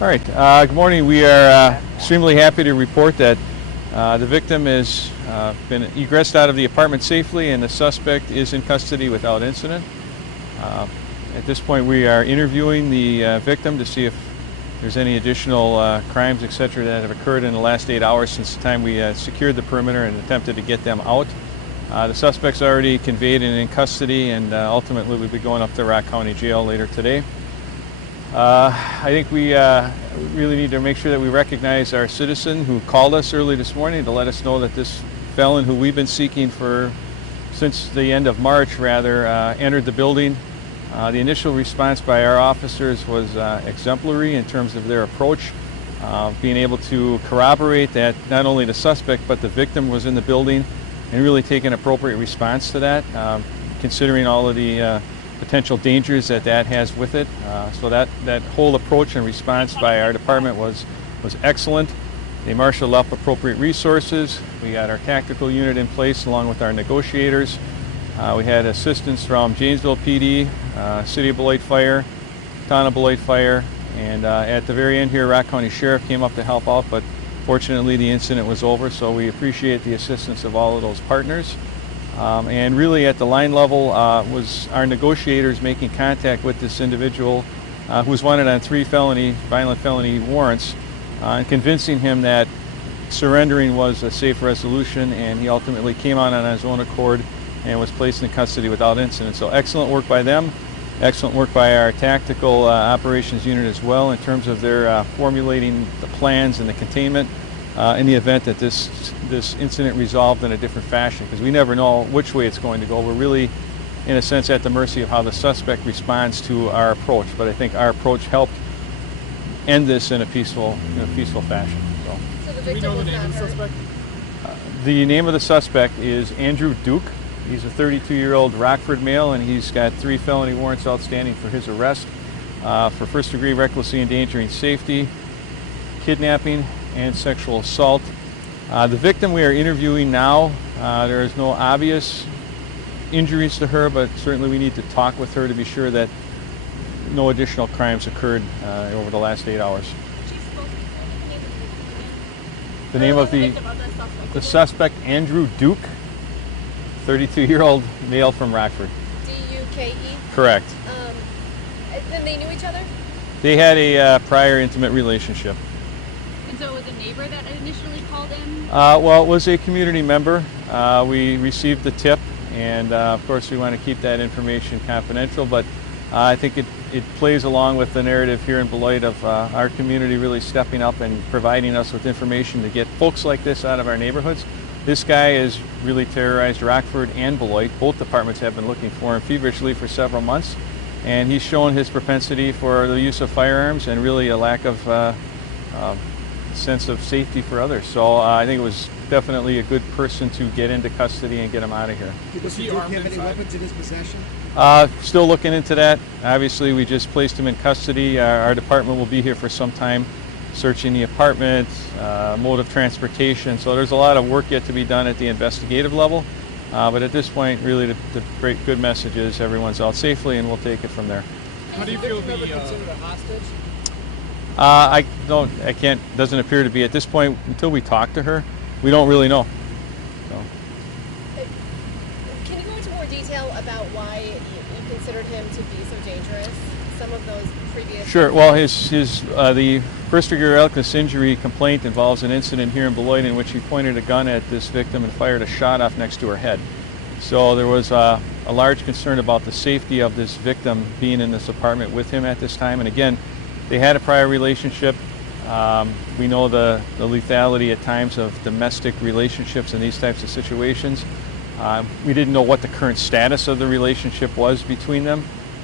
All right, good morning. We are extremely happy to report that the victim has been egressed out of the apartment safely and the suspect is in custody without incident. At this point, we are interviewing the victim to see if there's any additional crimes, etc., that have occurred in the last 8 hours since the time we secured the perimeter and attempted to get them out. The suspect's already conveyed and in custody, and ultimately we'll be going up to Rock County Jail later today. I think we really need to make sure that we recognize our citizen who called us early this morning to let us know that this felon, who we've been seeking since the end of March, entered the building. The initial response by our officers was exemplary in terms of their approach, being able to corroborate that not only the suspect but the victim was in the building and really take an appropriate response to that, considering all of the potential dangers that has with it. So that whole approach and response by our department was excellent. They marshaled up appropriate resources. We got our tactical unit in place along with our negotiators. We had assistance from Janesville PD, City of Beloit Fire, Town of Beloit Fire, and at the very end here, Rock County Sheriff came up to help out, but fortunately the incident was over, so we appreciate the assistance of all of those partners. And really at the line level was our negotiators making contact with this individual who was wanted on 3 violent felony warrants, and convincing him that surrendering was a safe resolution, and he ultimately came out on his own accord and was placed in custody without incident. So excellent work by them, excellent work by our tactical operations unit as well in terms of their formulating the plans and the containment in the event that this incident resolved in a different fashion, because we never know which way it's going to go. We're really, in a sense, at the mercy of how the suspect responds to our approach. But I think our approach helped end this in a peaceful fashion. So the victim was not hurt? The name of the suspect is Andrew Duke. He's a 32-year-old Rockford male, and he's got 3 felony warrants outstanding for his arrest for first-degree recklessly endangering safety, kidnapping, and sexual assault. The victim we are interviewing now, there is no obvious injuries to her, but certainly we need to talk with her to be sure that no additional crimes occurred over the last 8 hours. The name of the suspect, Andrew Duke, 32-year-old male from Rockford. D-U-K-E? Correct. Then they knew each other? They had a prior intimate relationship. And so it was a neighbor that initially called in? Well, it was a community member. We received the tip, and of course we want to keep that information confidential, but I think it plays along with the narrative here in Beloit of our community really stepping up and providing us with information to get folks like this out of our neighborhoods. This guy has really terrorized Rockford and Beloit. Both departments have been looking for him feverishly for several months, and he's shown his propensity for the use of firearms and really a lack of sense of safety for others. So I think it was definitely a good person to get into custody and get him out of here. Does he have any weapons in his possession? Still looking into that. Obviously, we just placed him in custody. Our department will be here for some time, searching the apartment, mode of transportation. So there's a lot of work yet to be done at the investigative level. But at this point, really, the good message is everyone's out safely, and we'll take it from there. How do you feel the considered a hostage? I can't, doesn't appear to be at this point. Until we talk to her, we don't really know. So. Can you go into more detail about why you considered him to be so dangerous? Some of those previous... Sure. Well, the first-degree reckless injury complaint involves an incident here in Beloit in which he pointed a gun at this victim and fired a shot off next to her head. So there was a large concern about the safety of this victim being in this apartment with him at this time. And again, they had a prior relationship. We know the lethality at times of domestic relationships in these types of situations. We didn't know what the current status of the relationship was between them.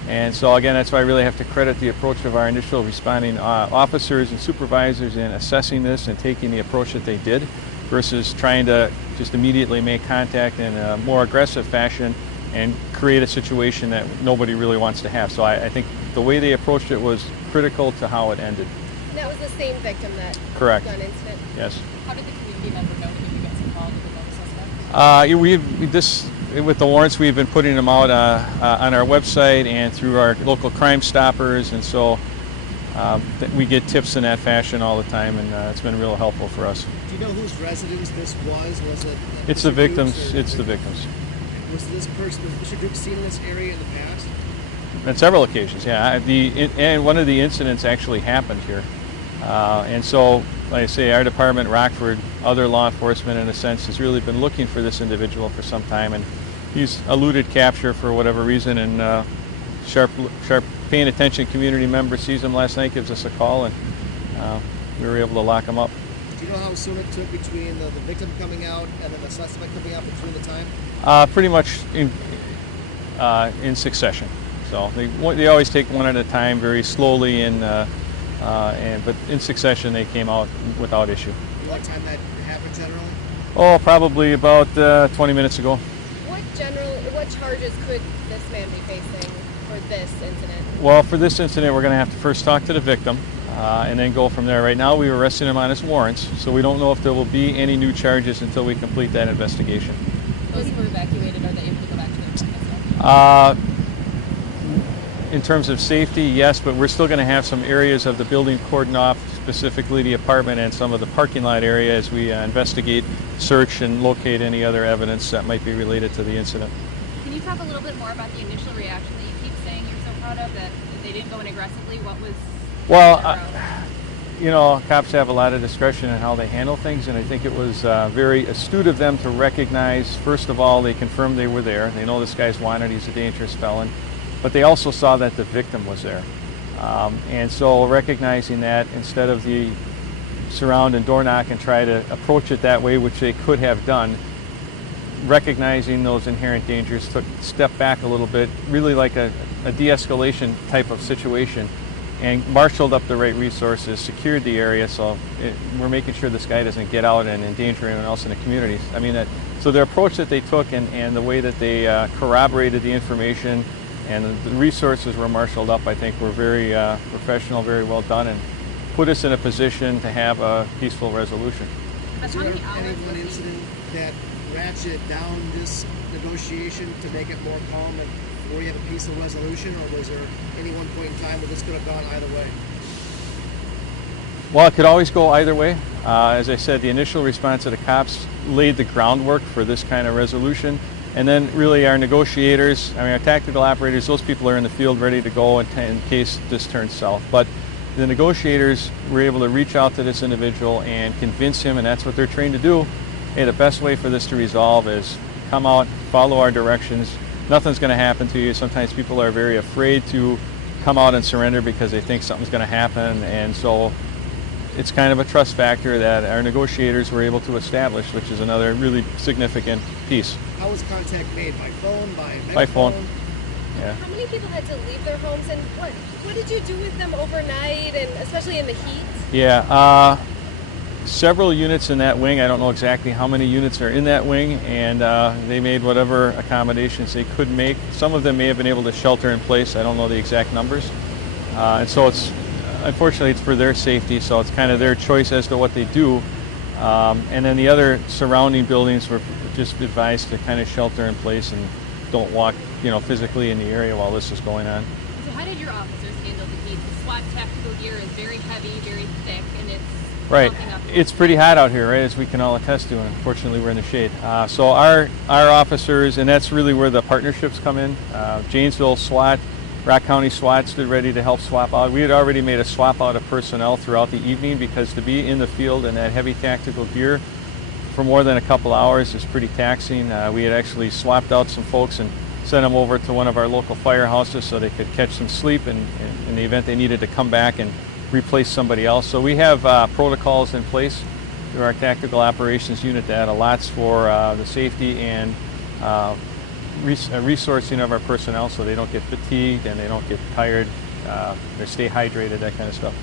And so again, that's why I really have to credit the approach of our initial responding officers and supervisors in assessing this and taking the approach that they did versus trying to just immediately make contact in a more aggressive fashion and create a situation that nobody really wants to have. So I think the way they approached it was critical to how it ended. And that was the same victim that Correct. gun incident? Yes. How did the community member know that you guys involved with the suspect? With the warrants, we've been putting them out on our website and through our local Crime Stoppers, and so We get tips in that fashion all the time, and it's been real helpful for us. Do you know whose residence this was? Was it? It's the Mr. Duke's victims. or- It's the victims. Was Mr. Duke seen in this area in the past? On several occasions, yeah. And one of the incidents actually happened here. And so, like I say, our department, Rockford, other law enforcement in a sense, has really been looking for this individual for some time, and he's eluded capture for whatever reason, and sharp paying attention community member sees him last night, gives us a call, and we were able to lock him up. Do you know how soon it took between the victim coming out and then the suspect coming out between the time? Pretty much in succession. So they always take one at a time, very slowly, but in succession they came out without issue. You know what time that happened generally? Oh, probably about 20 minutes ago. What charges could this man be facing for this incident? Well, for this incident, we're going to have to first talk to the victim and then go from there. Right now, we were arresting him on his warrants, so we don't know if there will be any new charges until we complete that investigation. Those who were evacuated, are they able to go back to their apartments? In terms of safety, yes, but we're still going to have some areas of the building cordoned off, specifically the apartment and some of the parking lot area, as we investigate, search, and locate any other evidence that might be related to the incident. Can you talk a little bit more about the initial reaction that you keep saying you're so proud of, that they didn't go in aggressively? What was Well, their route? Cops have a lot of discretion in how they handle things, and I think it was very astute of them to recognize, first of all, they confirmed they were there. They know this guy's wanted, he's a dangerous felon, but they also saw that the victim was there. And so recognizing that, instead of the surround and door knock and try to approach it that way, which they could have done, recognizing those inherent dangers, took a step back a little bit, really like a de-escalation type of situation, and marshaled up the right resources, secured the area, so we're making sure this guy doesn't get out and endanger anyone else in the community. So the approach that they took and the way that they corroborated the information and the resources were marshaled up, I think were very professional, very well done, and put us in a position to have a peaceful resolution. Was How there many hours any was one he- incident that ratcheted down this negotiation to make it more calm and where you have a peaceful resolution, or was there any one point in time where this could have gone either way? Well, it could always go either way. As I said, the initial response of the cops laid the groundwork for this kind of resolution. And then really our negotiators, our tactical operators, those people are in the field ready to go in case this turns south. But the negotiators were able to reach out to this individual and convince him, and that's what they're trained to do. Hey, the best way for this to resolve is come out, follow our directions. Nothing's going to happen to you. Sometimes people are very afraid to come out and surrender because they think something's going to happen. And so it's kind of a trust factor that our negotiators were able to establish, which is another really significant piece. How was contact made? By phone? By megaphone? By phone. Yeah. How many people had to leave their homes, and what did you do with them overnight, and especially in the heat? Yeah, several units in that wing. I don't know exactly how many units are in that wing, and they made whatever accommodations they could make. Some of them may have been able to shelter in place. I don't know the exact numbers. And so unfortunately, it's for their safety, so it's kind of their choice as to what they do. And then the other surrounding buildings were just advised to kind of shelter in place and don't walk, physically in the area while this is going on. So how did your officers handle the heat? The SWAT tactical gear is very heavy, very thick, and it's Right. pumping up. It's pretty hot out here, right, as we can all attest to, and unfortunately we're in the shade. So our officers, and that's really where the partnerships come in. Janesville SWAT, Rock County SWAT stood ready to help swap out. We had already made a swap out of personnel throughout the evening because to be in the field in that heavy tactical gear for more than a couple hours is pretty taxing. We had actually swapped out some folks and sent them over to one of our local firehouses so they could catch some sleep in the event they needed to come back and replace somebody else. So we have protocols in place through our tactical operations unit that allots for the safety and resourcing of our personnel so they don't get fatigued and they don't get tired, they stay hydrated, that kind of stuff.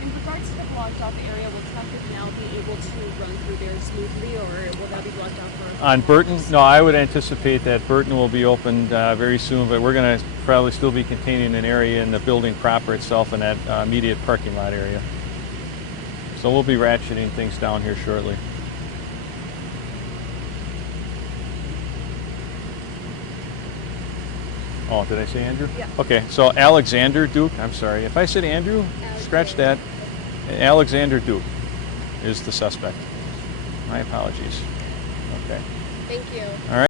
In regards to the blocked off area, will traffic now be able to run through there smoothly, or will that be blocked off for? On Burton, no, I would anticipate that Burton will be opened very soon, but we're going to probably still be containing an area in the building proper itself in that immediate parking lot area. So we'll be ratcheting things down here shortly. Oh, did I say Andrew? Yeah. Okay, so Alexander Duke, I'm sorry. If I said Andrew, scratch that. Alexander Duke is the suspect. My apologies. Okay. Thank you. All right.